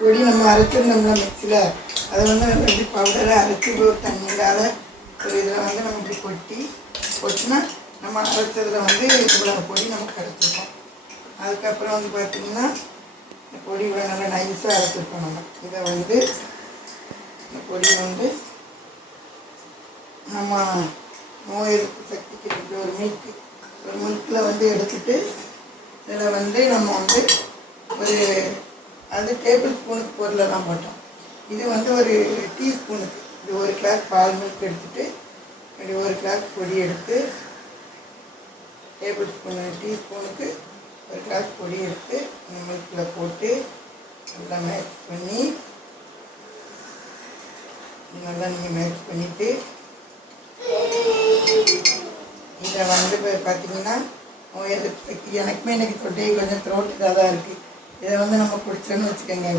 பொடி நம்ம அரைச்சிருந்தோம்ல மிக்சியில், அதை வந்து நம்ம இப்படி பவுடரை அரைச்சி ஒரு தண்ணி இல்லாத ஒரு இதில் வந்து நம்ம இப்படி கொட்டினா நம்ம அரைச்சதில் வந்து இவ்வளோ பொடி நமக்கு கிடச்சிருக்கும். அதுக்கப்புறம் வந்து பார்த்திங்கன்னா இந்த பொடி இவ்வளோ நல்லா நைஸாக அரைச்சிருக்கோம். நம்ம இதை வந்து இந்த பொடி வந்து நம்ம நோய் எதிர்ப்பு சக்திக்கு ஒரு மில்கில் வந்து எடுத்துகிட்டு இதில் வந்து நம்ம வந்து ஒரு அது டேபிள் ஸ்பூனுக்கு பொருளை தான் போட்டோம். இது வந்து ஒரு டீஸ்பூனுக்கு இது ஒரு கிளாஸ் பால் மில்க் எடுத்துகிட்டு இப்படி ஒரு கிளாஸ் பொடி எடுத்து டீஸ்பூனுக்கு ஒரு கிளாஸ் பொடி எடுத்து இந்த மில்கில் போட்டு நல்லா மிக்ஸ் பண்ணி நல்லா நீங்கள் மிக்ஸ் பண்ணிவிட்டு இதை வந்து பார்த்திங்கன்னா நோய் எதிர்ப்பு சக்தி எனக்குமே இன்றைக்கி தொட்டையை கொஞ்சம் த்ரோட்டுக்காக தான் இருக்குது. இதை வந்து நம்ம குடிச்சோன்னு வச்சுக்கோங்க.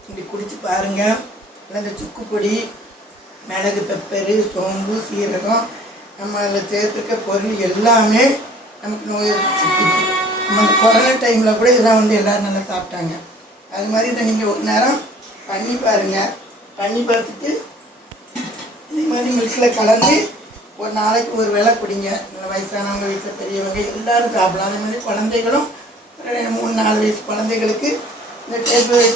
இப்படி குடிச்சு பாருங்கள். இந்த சுக்கு பொடி, மிளகு, பெப்பரு, சோம்பு, சீரகம் நம்ம அதில் சேர்த்துருக்க பொருள் எல்லாமே நமக்கு நோய் எதிர்ப்பு சக்திக்கு. நம்ம அந்த கொரோனா டைமில் கூட இதெல்லாம் வந்து எல்லோரும் நல்லா சாப்பிட்டாங்க. அது மாதிரி இதை நீங்கள் ஒரு நேரம் பண்ணி பாருங்கள். பண்ணி பார்த்துட்டு இதே மாதிரி மில்கில் கலந்து ஒரு நாளைக்கு ஒரு வேளை குடிங்க. இந்த வயசானவங்க, வீட்டில் பெரியவங்க எல்லோரும் சாப்பிடலாம். அதே மாதிரி குழந்தைகளும் 3-4 வயசு குழந்தைகளுக்கு இந்த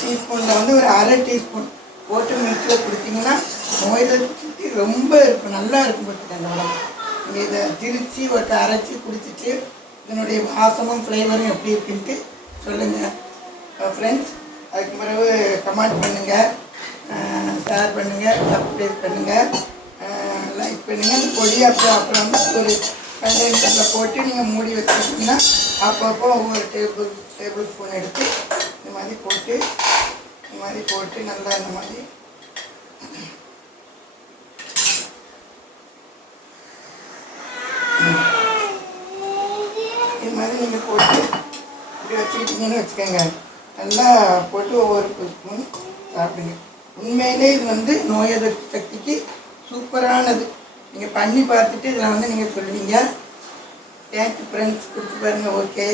டீஸ்பூனில் வந்து ஒரு அரை டீஸ்பூன் போட்டு மில்கில் கொடுத்தீங்கன்னா நோய் எதிர்ப்பு சக்தி ரொம்ப இருக்கும், நல்லா இருக்கும். பார்த்துட்டு அந்த உடம்பு நீங்கள் இதை திரித்து ஒரு அரைச்சி குடிச்சிட்டு இதனுடைய வாசமும் ஃப்ளேவரும் எப்படி இருக்குன்ட்டு சொல்லுங்கள் ஃப்ரெண்ட்ஸ். அதுக்கு பிறகு கமெண்ட் பண்ணுங்கள், ஷேர் பண்ணுங்கள், சப்ஸ்கிரைப் பண்ணுங்கள், லைக் பண்ணுங்கள். இந்த பொடி அப்புறம் வந்து ஒரு கண்டெய்னரில் போட்டு நீங்கள் மூடி வச்சுக்கிட்டிங்கன்னா அப்பப்போ ஒவ்வொரு டேபிள் ஸ்பூன் எடுத்து இந்த மாதிரி போட்டு நல்லா இந்த மாதிரி நீங்கள் போட்டு இப்படி வச்சுக்கிட்டிங்கன்னு வச்சுக்கோங்க. நல்லா போட்டு ஒவ்வொரு ஸ்பூன் சாப்பிடுங்க. உண்மையிலே இது வந்து நோய் எதிர்ப்பு சக்திக்கு சூப்பரானது. நீங்கள் பண்ணி பார்த்துட்டு இதில் வந்து நீங்கள் சொல்லுவீங்க. Thank you friends. குடிச்சு பாருங்கள். ஓகே.